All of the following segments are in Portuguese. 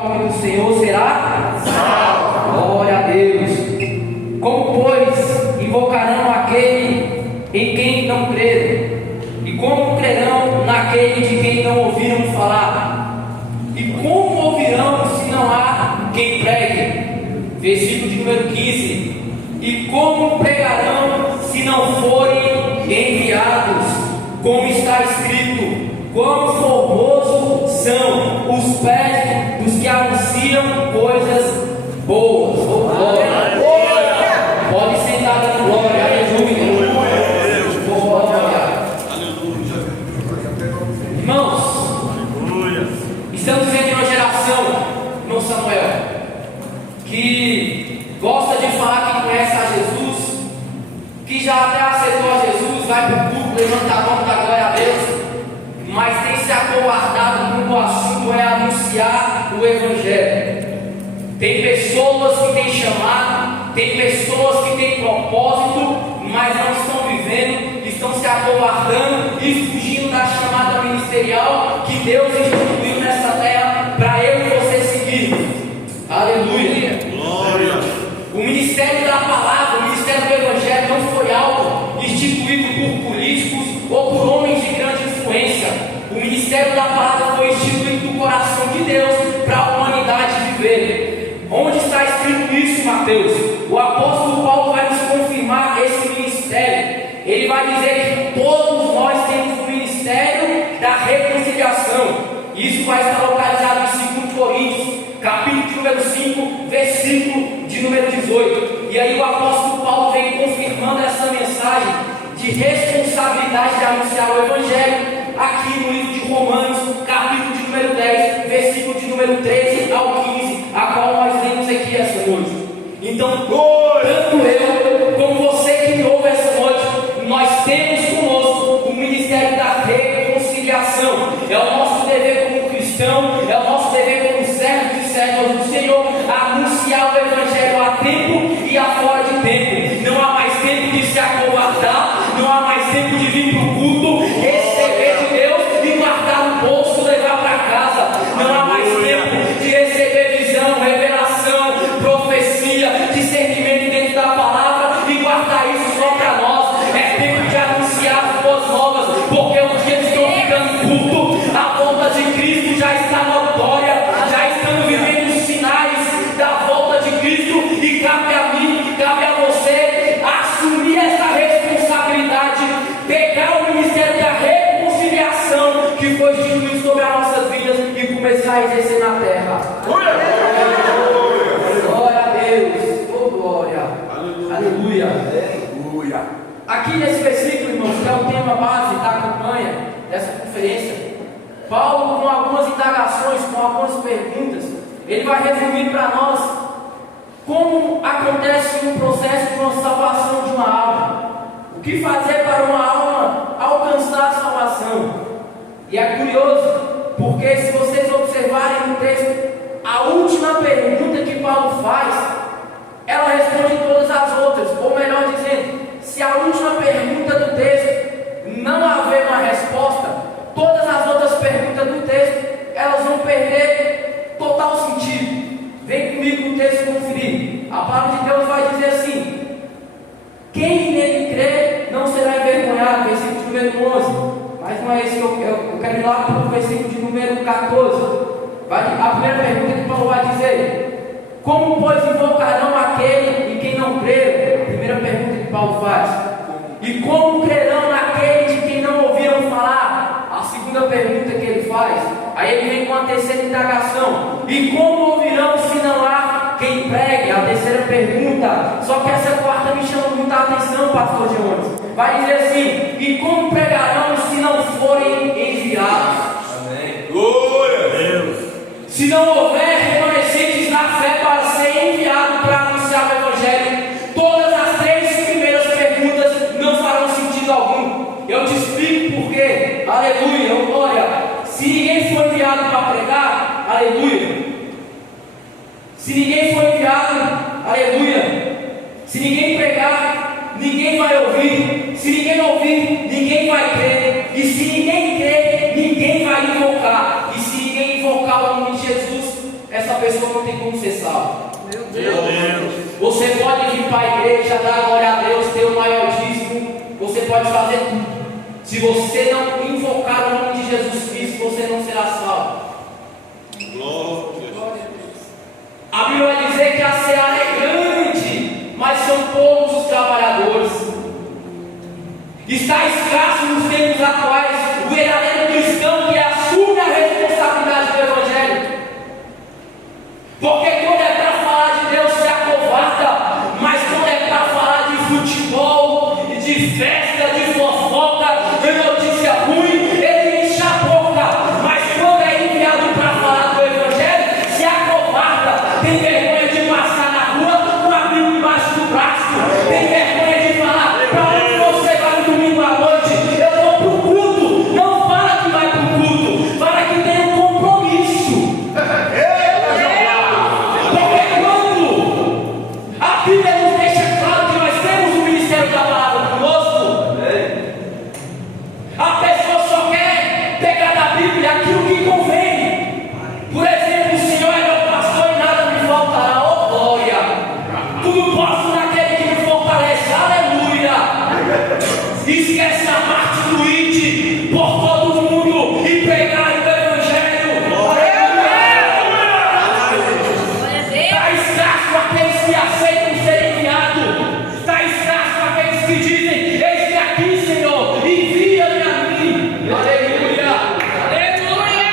O nome do Senhor será salvo. Glória a Deus. Como, pois, invocarão aquele em quem não creram? E como crerão naquele de quem não ouviram falar? E como ouvirão se não há quem pregue? Versículo de número 15. E como pregarão se não forem enviados? Como está escrito: quão formosos são os pés dos que anunciam coisas boas. Oh, glória. Pode sentar dando glória. Aleluia. Irmãos, estamos vivendo uma geração, irmão Samuel, que gosta de falar que conhece a Jesus, que já até aceitou a Jesus, vai para o culto, levanta a mão, dá glória a Deus, mas tem se acovardado quando o assunto é anunciar o Evangelho. Tem pessoas que têm chamado, tem pessoas que têm propósito, mas não estão vivendo, estão se acovardando e fugindo da chamada ministerial que Deus instituiu nessa terra para eu e você seguir. Aleluia. Glória. O ministério da palavra, o ministério do Evangelho não foi algo instituído por políticos ou por homens de grande influência. O ministério da palavra foi instituído do coração de Deus para a humanidade viver. Onde está escrito isso, Mateus? O apóstolo Paulo vai nos confirmar esse ministério. Ele vai dizer que todos nós temos o ministério da reconciliação. Isso vai estar localizado em 2 Coríntios, capítulo de número 5, versículo de número 18. E aí o apóstolo Paulo vem confirmando essa mensagem de responsabilidade de anunciar o Evangelho aqui no livro de Romanos, capítulo de número 10, versículo de número 13 ao 15, a qual nós lemos aqui essa noite. Então, tanto eu como você que me ouve essa noite, nós temos conosco o ministério da reconciliação. É o nosso dever como cristão, é o nosso dever como servos e servas do Senhor, anunciar o Evangelho a tempo e a fora de tempo. Não há mais tempo de se acovardar, não há mais tempo de vir para o culto, receber de Deus e guardar no bolso, levar para casa. Não há mais tempo de receber visão, revelação, profecia, discernimento dentro da palavra e guardar isso só para nós. É tempo de anunciar as boas novas, porque os dias estão ficando curtos, a volta de Cristo já está notória, já estamos vivendo os sinais da volta de Cristo, e cabe a mim, cabe a você assumir essa responsabilidade, pegar o ministério da reconciliação que foi instituído sobre as nossas vidas e começar a exercer na terra. Glória a Deus, oh glória, aleluia. Aqui nesse versículo, irmãos, que é o tema base da campanha dessa conferência, Paulo, com algumas indagações, com algumas perguntas, ele vai resumir para nós como acontece um processo de uma salvação de uma alma. O que fazer para uma alma alcançar a salvação? E é curioso, porque se vocês observarem no texto, a última pergunta que Paulo faz, ela responde todas as outras. Ou melhor dizendo, se a última pergunta do texto não haver uma resposta, todas as outras perguntas do texto, elas vão perder total sentido. Vem comigo no texto conferir. A palavra de Deus vai dizer assim: quem nele crê não será envergonhado. Versículo de número 11. Mas não é isso que eu quero ir lá para o versículo de número 14. A primeira pergunta que Paulo vai dizer: como, pois, invocarão aquele em quem não creram? A primeira pergunta que Paulo faz. E como crerão naquele de quem não ouviram falar? A segunda pergunta que ele faz. Aí ele vem com a terceira indagação: e como ouvirão se não há quem pregue? A terceira pergunta. Só que essa quarta me chama muita atenção, pastor Jones. Vai dizer assim: e como pregarão se não forem enviados? Amém. Glória a Deus. Se não houver remanescentes na fé para ser enviado para anunciar o Evangelho, todas as três primeiras perguntas não farão sentido algum. Eu te explico por quê. Aleluia, glória. Se ninguém for enviado para pregar, aleluia. Se ninguém for enviado, aleluia. Se ninguém pregar, ninguém vai ouvir. Se ninguém ouvir, ninguém vai crer. E se ninguém crer, ninguém vai invocar. E se ninguém invocar o nome de Jesus, essa pessoa não tem como ser salva. Meu Deus. Você pode vir para a igreja, dar glória a Deus, ter o maior dízimo, você pode fazer tudo. Se você não invocar o nome de Jesus Cristo, você não será salvo. Glória a Deus. A Bíblia vai dizer que a seara é grande, mas são poucos os trabalhadores. Está escasso nos tempos atuais o verdadeiro cristão que assume a responsabilidade do Evangelho. Porque quando é para falar de Deus se acovarda, mas quando é para falar de futebol, de festa, de fofoca, de notícia ruim, ele enche a boca. Mas quando é enviado para falar do Evangelho, se acovarda, tem vergonha de passar na rua com a Bíblia embaixo do braço, tem vergonha de falar para onde você vai no domingo à noite. Eu vou para o culto. Não fala que vai para o culto, fala que tem um compromisso. A Bíblia nos deixa claro que nós temos o ministério da palavra conosco. A pessoa só quer pegar da Bíblia aquilo que convém. Por exemplo, o Senhor é meu pastor e nada me faltará. Oh glória! Tudo posso naquele que me fortalece. Aleluia! Esquece a parte do ide por todo mundo e pregar o Evangelho. Está escasso aqueles que aceitam ser enviados. Está escasso aqueles que dizem: eis-me aqui, Senhor, envia-me a mim. Aleluia! Aleluia!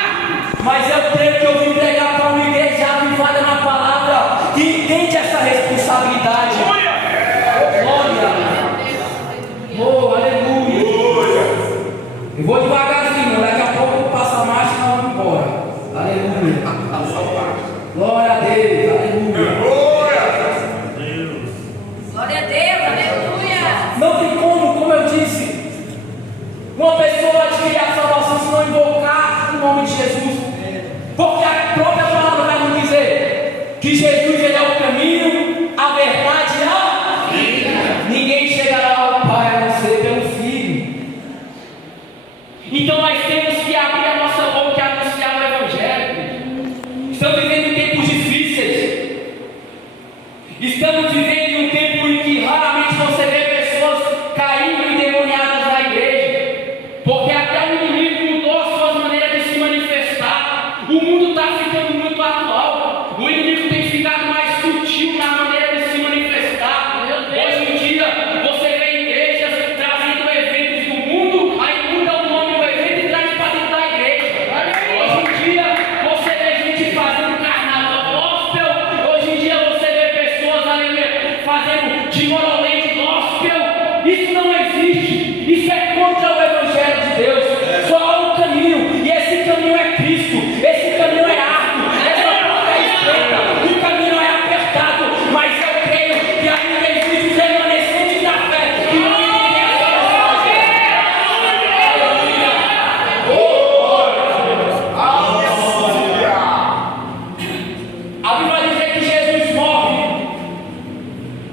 Mas eu creio que eu vim pregar para uma igreja avivada na palavra, que entende essa responsabilidade. Glória! Oh, aleluia! Eu vou devagarzinho, daqui a pouco passa a marcha e nós vamos embora. Aleluia! Glória a Deus, aleluia! Glória a Deus, aleluia. Não tem como eu disse, uma pessoa adquirir a salvação se não invocar o nome de Jesus. Porque a própria palavra vai nos dizer que Jesus ele é o caminho, a verdade e a vida. Ninguém chegará ao Pai a não ser pelo Filho. Então nós temos que abrir a nossa boca e anunciar o Evangelho. Estamos vivendo em tempos difíceis. Estamos vivendo em um tempo em que raramente você vê pessoas caindo endemoniadas na igreja. Porque até o inimigo mudou as suas maneiras de se manifestar. O mundo está ficando muito atual. O inimigo tem ficado mais sutil na maneira de se manifestar. Hoje em dia você vê igrejas trazendo eventos do mundo, aí muda o nome do evento e traz para dentro da igreja. Hoje em dia você vê gente fazendo carnaval gospel. Hoje em dia você vê pessoas fazendo de Morolente gospel. Isso não existe. Isso é contra o Evangelho de Deus. Só há um caminho, e esse caminho é Cristo. Esse caminho é árduo, essa porta é estreita, o caminho é apertado, mas eu creio que ainda existe os remanescentes da fé que não entendem essa mensagem. A Bíblia vai dizer que Jesus morre,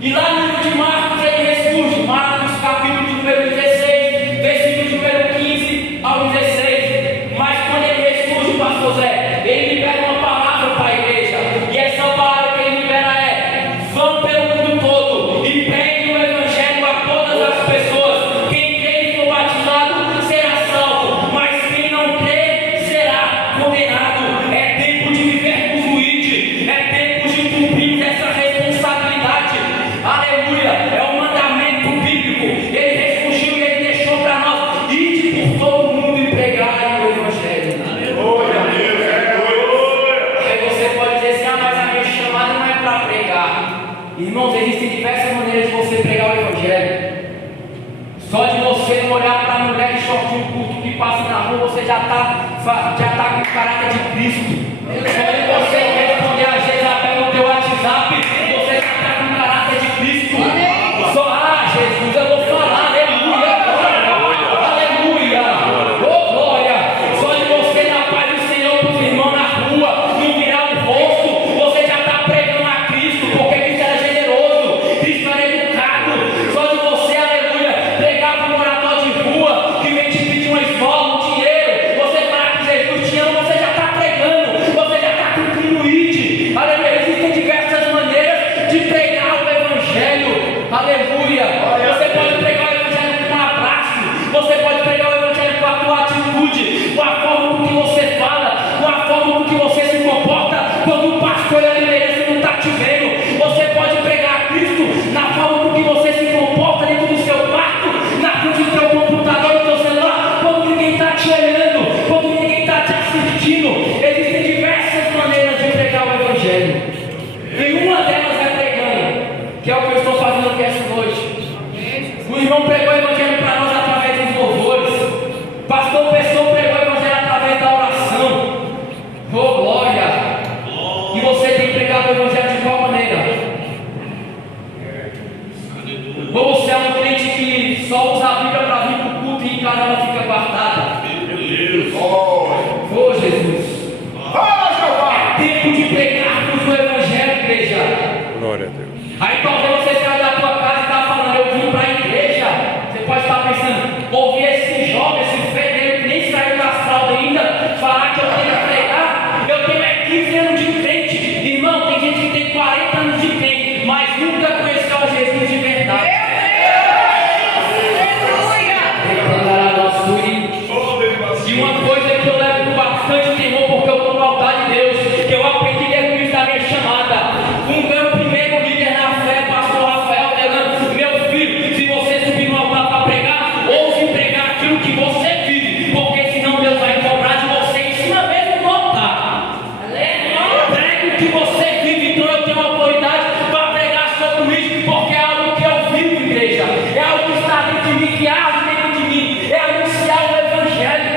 e lá no livro de Marcos ele ressurge. Marcos capítulo de número 16, versículo de número 15 ao 16. Mas quando ele ressurge, pastor Zé, ele libera uma palavra para a igreja, e essa palavra que ele libera é: vão pelo mundo todo e preguem o Evangelho a todas as pessoas. Quem crê e for batizado será salvo, mas quem não crê será condenado. É tempo de vivermos o ide, é tempo de cumprirmos essa responsabilidade. Aleluia! É um mandamento bíblico. Ele ressurgiu e ele deixou para nós: ide por todo mundo e pregai o Evangelho. Aí você pode dizer assim: ah, mas a minha chamada não é para pregar. Irmãos, existem diversas maneiras de você pregar o Evangelho. Só de você não olhar para a mulher de shortinho curto que passa na rua, você já está com o caráter de Cristo. Só de você responder a Jezabel no teu WhatsApp, você já está com o caráter de Cristo. Só, Jesus, eu vou falar, aleluia, aleluia, oh glória. Só de você na paz do Senhor para os irmãos na rua, não virar o rosto, você já está pregando a Cristo, porque Cristo era generoso, Cristo era educado. Só de você, aleluia, pregar para o morador de rua que vem te pedir uma esmola, um dinheiro, você falar que Jesus te ama, você já está pregando, você já está cumprindo que é o que eu estou fazendo aqui esta noite. O irmão pregou o evangelho para nós através dos louvores. O pastor Pessoa pregou o evangelho através da oração. Oh, glória! E você tem pregado o evangelho de qual maneira? Ou você é um crente que só usa a Bíblia para vir para o culto e em casa ela fica guardada? Oh, Jesus! É tempo de pregarmos o evangelho, igreja. Glória a Deus. Aí talvez você saia da tua casa e está falando, eu vim para a igreja. Você pode estar pensando, ouvir esse jovem, esse feio que nem saiu da fralda ainda, falar que eu tenho que pregar. Eu tenho 15 anos de crente. Irmão, tem gente que tem 40 anos de crente, mas nunca conheceu a Jesus de verdade. E uma coisa que eu levo com bastante temor, porque eu estou com vontade de Deus, que eu aprendi desde o início da minha chamada. O meu primeiro líder na fé, pastor Rafael, negando, meu filho, se você subir no altar para pregar, ouse pregar aquilo que você vive, porque senão Deus vai cobrar de você em cima mesmo do altar. Pregue o que você vive, então eu tenho autoridade para pregar sobre isso, porque é algo que eu vivo, igreja. É algo que está dentro de mim, que arde dentro de mim, é anunciar o evangelho.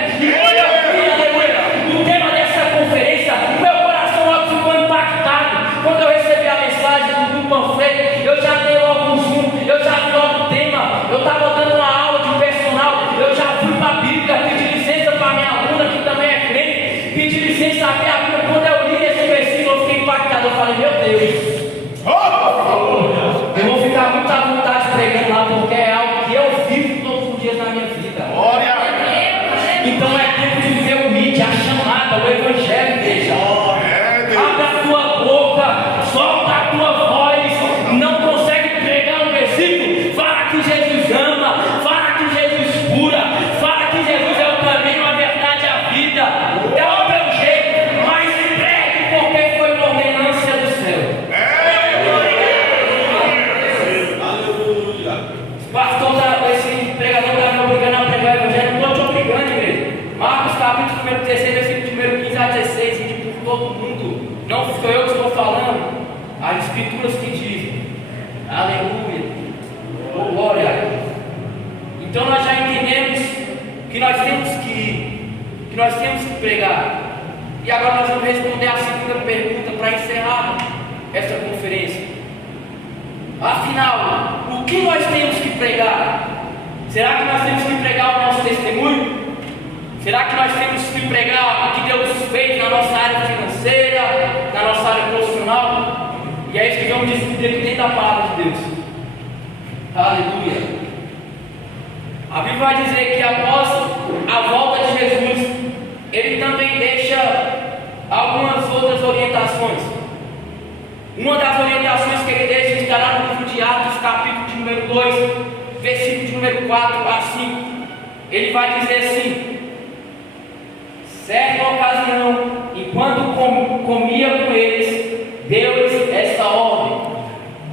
O tema dessa conferência, o meu coração logo ficou impactado. Quando eu recebi a mensagem do panfleto, eu já dei logo um zoom, eu já vi logo o tema. Eu estava dando uma aula de personal, eu já fui para a Bíblia, pedi licença para minha aluna que também é crente, pedi licença até a Bíblia. Quando eu li esse versículo, eu fiquei impactado. Eu falei, meu Deus, eu vou ficar muito à vontade pregando lá, porque é algo que eu vivo todos os dias na minha vida. Então é tempo de viver o mídia, a chamada, o evangelho, igreja. Abre a tua boca, solta a tua voz. Não consegue pregar um versículo? Fala que Jesus ama, fala que Jesus cura, fala que Jesus é o caminho, a verdade e a vida. É o teu jeito, mas pregue porque foi uma ordenância do céu. Esse pregador está me obrigando a pregar o evangelho. Não estou te obrigando, igreja. Marcos capítulo número 13, versículo número 15 a 16, diz por todo mundo. Não sou eu que estou falando, as escrituras que dizem. Aleluia. Oh, glória. Então nós já entendemos que nós temos que ir, que nós temos que pregar. E agora nós vamos responder a segunda pergunta para encerrar esta conferência. Afinal, o que nós temos que pregar? Será que nós temos que pregar o nosso testemunho? Será que nós temos que pregar o que Deus fez na nossa área financeira, na nossa área profissional? E é isso que vamos discutir aqui dentro da palavra de Deus. Aleluia. A Bíblia vai dizer que após a volta de Jesus, ele também deixa algumas outras orientações. Uma das orientações que ele deixa está lá no livro de Atos, capítulo de número 2, versículo de número 4 a 5. Ele vai dizer assim: certa ocasião, enquanto comia com eles, deu-lhes esta ordem: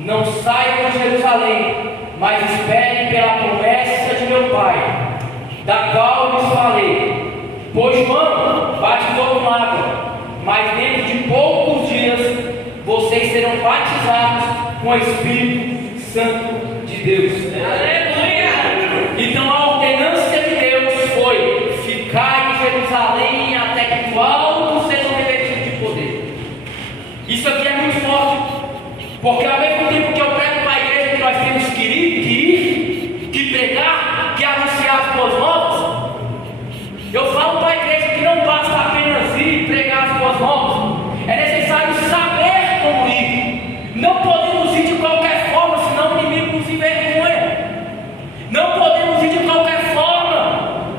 não saiam de Jerusalém, mas esperem pela promessa de meu Pai, da qual lhes falei. Pois João batizou com água, mas dentro de poucos dias vocês serão batizados com o Espírito Santo de Deus. Aleluia! Então a ordenância de Deus foi: ficar em Jerusalém até que do alto sejam revestidos de poder. Isso aqui é muito forte, porque ao mesmo tempo que eu prego para a igreja que nós temos que ir, que pregar, que anunciar as boas novas, eu falo para a igreja que não basta apenas ir e pregar as boas novas, é necessário saber como ir. Não podemos ir de qualquer forma, senão o inimigo nos envergonha. Não podemos ir de qualquer forma,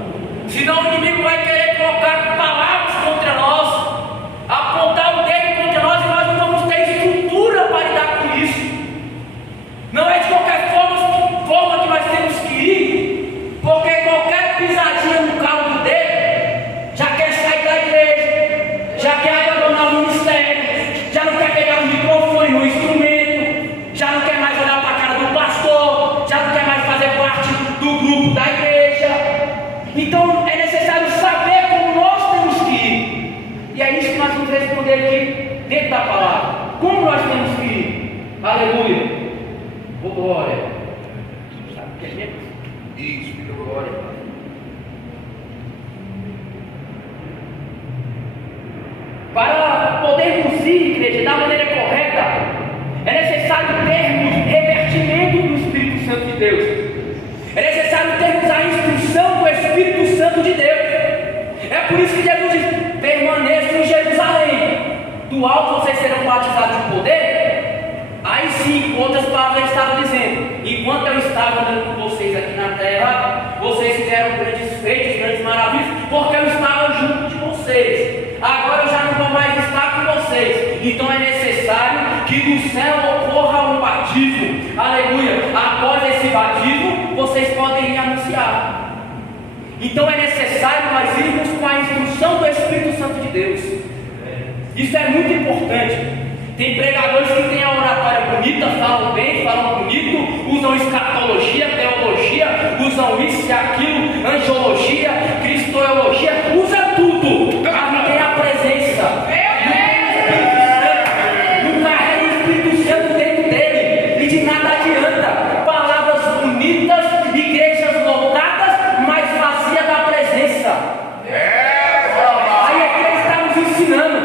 senão o inimigo vai querer colocar palavras contra nós, apontar o dedo contra nós, e nós não vamos ter estrutura para lidar com isso. Não é de qualquer forma que nós temos que ir, porque qualquer pisadinha no calo dele já quer sair da igreja, já quer abandonar o ministério, já não quer pegar o microfone, o instrumento, já não quer mais olhar para a cara do pastor, já não quer mais fazer parte do grupo da igreja. Então é necessário saber como nós temos que ir, e é isso que nós vamos responder aqui dentro da palavra. Como nós temos que ir? Aleluia. Ô glória. Sabe o que é mesmo? Isso, glória. Para podermos ir, igreja, da maneira correta, é necessário termos revertimento do Espírito Santo de Deus. É necessário termos a instrução do Espírito Santo de Deus. É por isso que Jesus diz: permaneçam em Jerusalém. Do alto vocês serão batizados de poder. Aí sim, com outras palavras, ele estava dizendo: enquanto eu estava andando com vocês aqui na terra, vocês fizeram grandes feitos, grandes maravilhas, porque eu estava junto de vocês. Agora eu já não vou mais estar com vocês. Então é necessário que do céu ocorra um batismo. Aleluia. Após esse batismo, vocês podem ir anunciar. Então é necessário nós irmos com a instrução do Espírito Santo de Deus. Isso é muito importante. Tem pregadores que têm a oratória bonita, falam bem, falam bonito, usam escatologia, teologia, usam isso e aquilo, angiologia, cristologia, usa tudo, mas não tem a presença, não carrega o Espírito Santo dentro dele, e de nada adianta. Palavras bonitas, igrejas lotadas, mas vazia da presença. Aí é que ele está nos ensinando.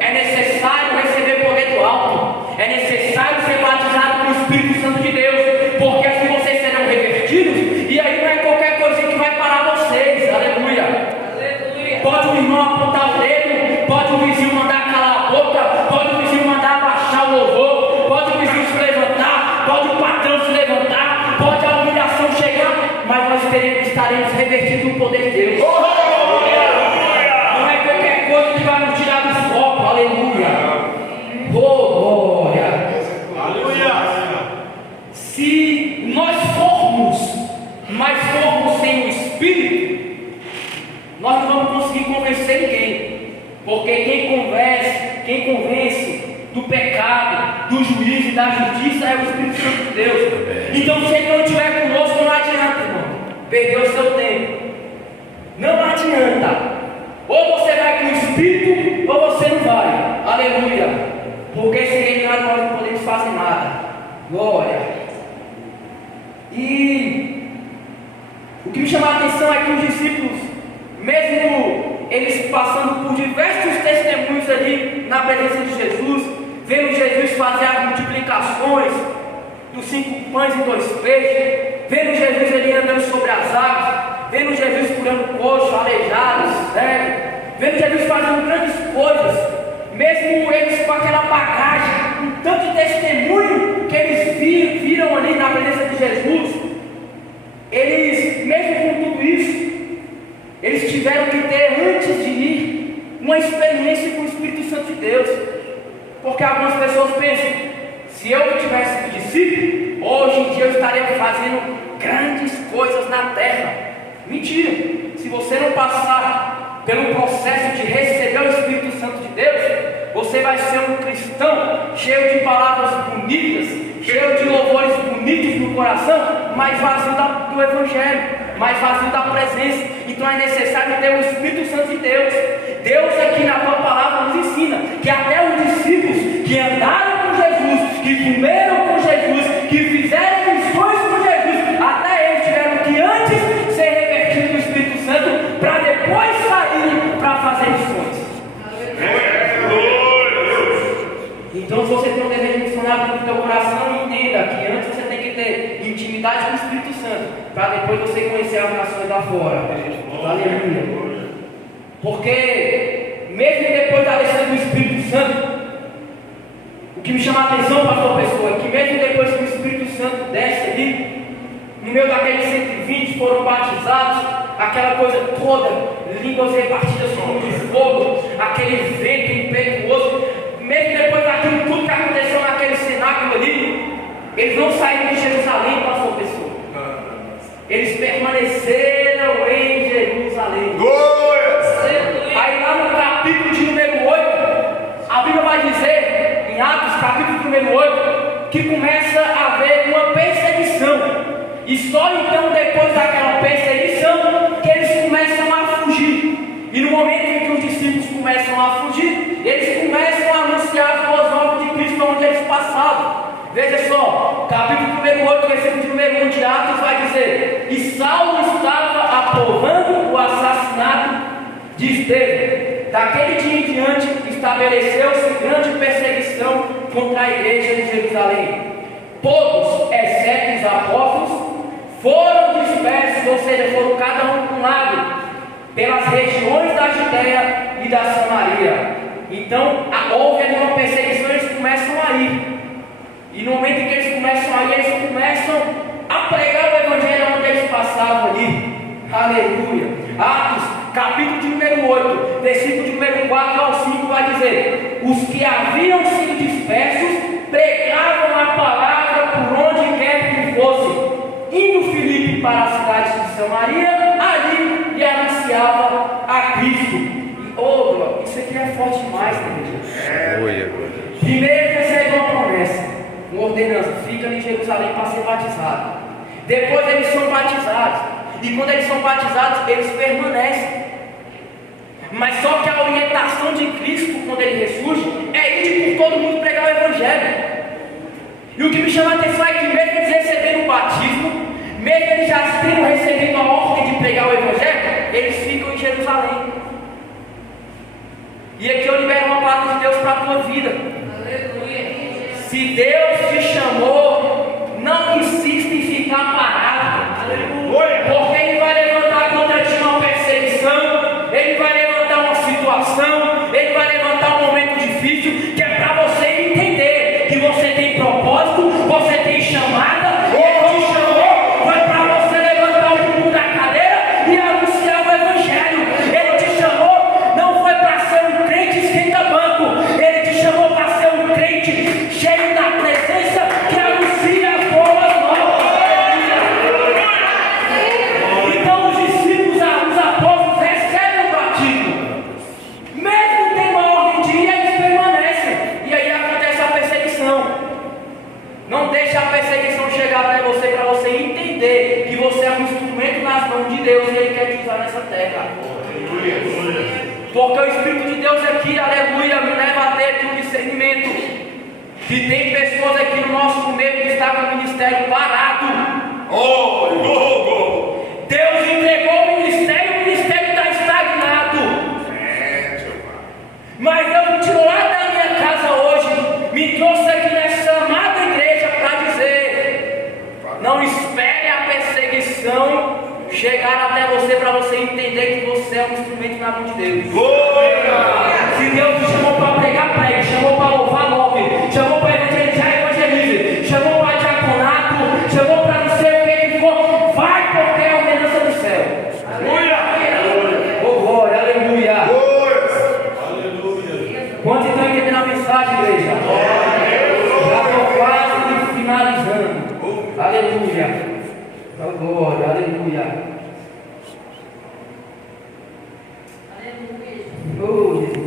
É necessário receber poder do alto, é necessário ser batizado com o Espírito Santo de Deus, porque assim vocês serão revertidos, e aí não é qualquer coisa que vai parar vocês. Aleluia. Pode o irmão apontar o dedo, pode o vizinho mandar calar a boca, pode o vizinho mandar abaixar o louvor, pode o vizinho se levantar, pode o patrão se levantar, pode a humilhação chegar, mas nós estaremos revertidos no poder de Deus. Não é qualquer coisa que vai nos tirar do foco. Aleluia. Glória. Aleluia. Se nós formos, mas formos sem o Espírito, nós não vamos conseguir convencer ninguém, porque quem convence do pecado, do juízo e da justiça é o Espírito Santo de Deus. Então se ele não estiver conosco, não adianta, irmão, perder o seu tempo. Não adianta. Ou você vai com o Espírito, ou você não vai. Aleluia. Porque sem ele nós não podemos fazer nada. Glória. E o que me chama a atenção é que os discípulos, mesmo eles passando por diversos testemunhos ali na presença de Jesus, vendo Jesus fazer as multiplicações dos 5 pães e 2 peixes, vendo Jesus ali andando sobre as águas, vendo Jesus curando coxos, aleijados, cegos, vendo Jesus fazendo grandes coisas, mesmo eles com aquela bagagem, um tanto de testemunho que eles viram ali na presença de Jesus, eles, mesmo com tudo isso, eles tiveram que ter, antes de ir, uma experiência com o Espírito Santo de Deus. Porque algumas pessoas pensam: se eu tivesse sido discípulo, hoje em dia eu estaria fazendo grandes coisas na terra. Mentira. Se você não passar pelo processo de receber o Espírito Santo de Deus, você vai ser um cristão cheio de palavras bonitas, cheio de louvores bonitos no coração, mas vazio do Evangelho, mas vazio da presença. Então é necessário ter o Espírito Santo de Deus. Deus aqui na tua palavra nos ensina que até os discípulos que andaram com Jesus, que comeram com Jesus, que fizeram missões com Jesus, até eles tiveram que antes ser revertidos no Espírito Santo, para depois saírem para fazer missões. Então, se você tem um desejo missionário no teu coração, entenda que antes você tem que ter intimidade com o Espírito Santo, para depois você conhecer as nações lá fora. Aleluia. Porque, mesmo depois da descida do Espírito Santo, o que me chama a atenção, pastor Pessoa, é que mesmo depois que o Espírito Santo desce ali, no meio daqueles 120 foram batizados, aquela coisa toda, línguas repartidas como de fogo, aquele vento impetuoso. Mesmo depois daquilo tudo que aconteceu naquele cenáculo ali, eles não saíram de Jerusalém, pastor Pessoa. Eles permaneceram em Jerusalém. Aí lá no capítulo de número 8, a Bíblia vai dizer, em Atos capítulo número 8, que começa a haver uma perseguição. E só então, depois daquela perseguição, que eles começam a fugir. E no momento em que os discípulos começam a fugir, eles começam a anunciar as boas novas de Cristo onde eles passavam. Veja só, capítulo número 8, versículo de número 1 de Atos, vai dizer: e Saulo estava aprovando o assassinato de Estevão. Daquele dia em diante, estabeleceu-se grande perseguição contra a igreja de Jerusalém. Todos, exceto os apóstolos, foram dispersos, ou seja, foram cada um para um lado, pelas regiões da Judéia e da Samaria. Então, houve ali uma perseguição, eles começam a ir. E no momento em que eles começam a ir, eles começam a pregar o Evangelho onde eles passavam ali. Aleluia. Atos, capítulo de número 8, versículo de número 4 ao 5, vai dizer: os que haviam sido dispersos pregavam a palavra por onde quer que fosse. Indo Filipe para a cidade de Samaria, ali lhe anunciava a Cristo. E, isso aqui é forte demais, igreja. Primeiro recebe uma promessa, uma ordenança: fica em Jerusalém para ser batizado. Depois eles são batizados. E quando eles são batizados, eles permanecem. Mas só que a orientação de Cristo, quando ele ressurge, é ir por todo mundo pregar o Evangelho. E o que me chama a atenção é que mesmo eles recebendo o batismo, mesmo eles já tendo recebido a ordem de pregar o Evangelho, eles ficam em Jerusalém. E aqui eu libero uma palavra de Deus para a tua vida. Aleluia. Se Deus te chamou, não insista em ficar parado. Aleluia. Porque Ele vai levantar contra ti uma perseguição, Ele vai levantar uma situação, Ele vai levantar um momento difícil, que é para você entender que você tem propósito, você tem chamada. Ele te chamou, foi para você levantar o mundo da cadeira e anunciar o Evangelho. Ele te chamou, não foi para ser um crente esquenta-banco, Ele te chamou para ser um crente cheio da presença que anuncia as boas novas. Então os discípulos, os apóstolos recebem o batismo, mesmo tendo a ordem de ir, eles permanecem, e aí acontece a perseguição. Não deixe a perseguição chegar até você, para você entender que você é um instrumento nas mãos de Deus e Ele quer te usar nessa terra. Porque o Espírito de Deus aqui, aleluia, me leva a ter aqui um discernimento que tem pessoas aqui no nosso meio que estão com o ministério parado. Deus entregou o ministério está estagnado. Mas Deus me tirou lá da minha casa hoje, me trouxe aqui nessa amada igreja para dizer: não espere a perseguição chegar até você, para você entender que você é um instrumento na mão de Deus. Se Deus te chamou para pregar, pregue. Chamou para louvar, louve. Chamou para evangelizar, evangelize. Chamou para diaconato, chamou para não sei o que for, vai, porque é a ordenança do céu. Aleluia. Oh, glória, aleluia. Quantos estão entendendo a mensagem, igreja? Já estou quase finalizando. Aleluia. Glória, aleluia.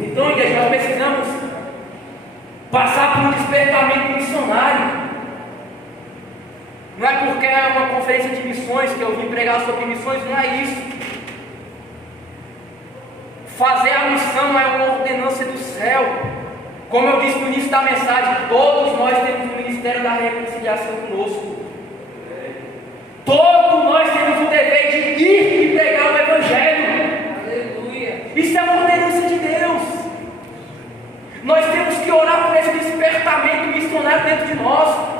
Então, igreja, nós precisamos passar por um despertamento missionário. Não é porque é uma conferência de missões que eu vim pregar sobre missões, não é isso. Fazer a missão é uma ordenança do céu. Como eu disse no início da mensagem, todos nós temos o ministério da reconciliação conosco. Todos nós temos o dever de ir e pregar o Evangelho. Aleluia. Isso é uma ordenança de Deus. Nós temos que orar por esse despertamento missionário dentro de nós.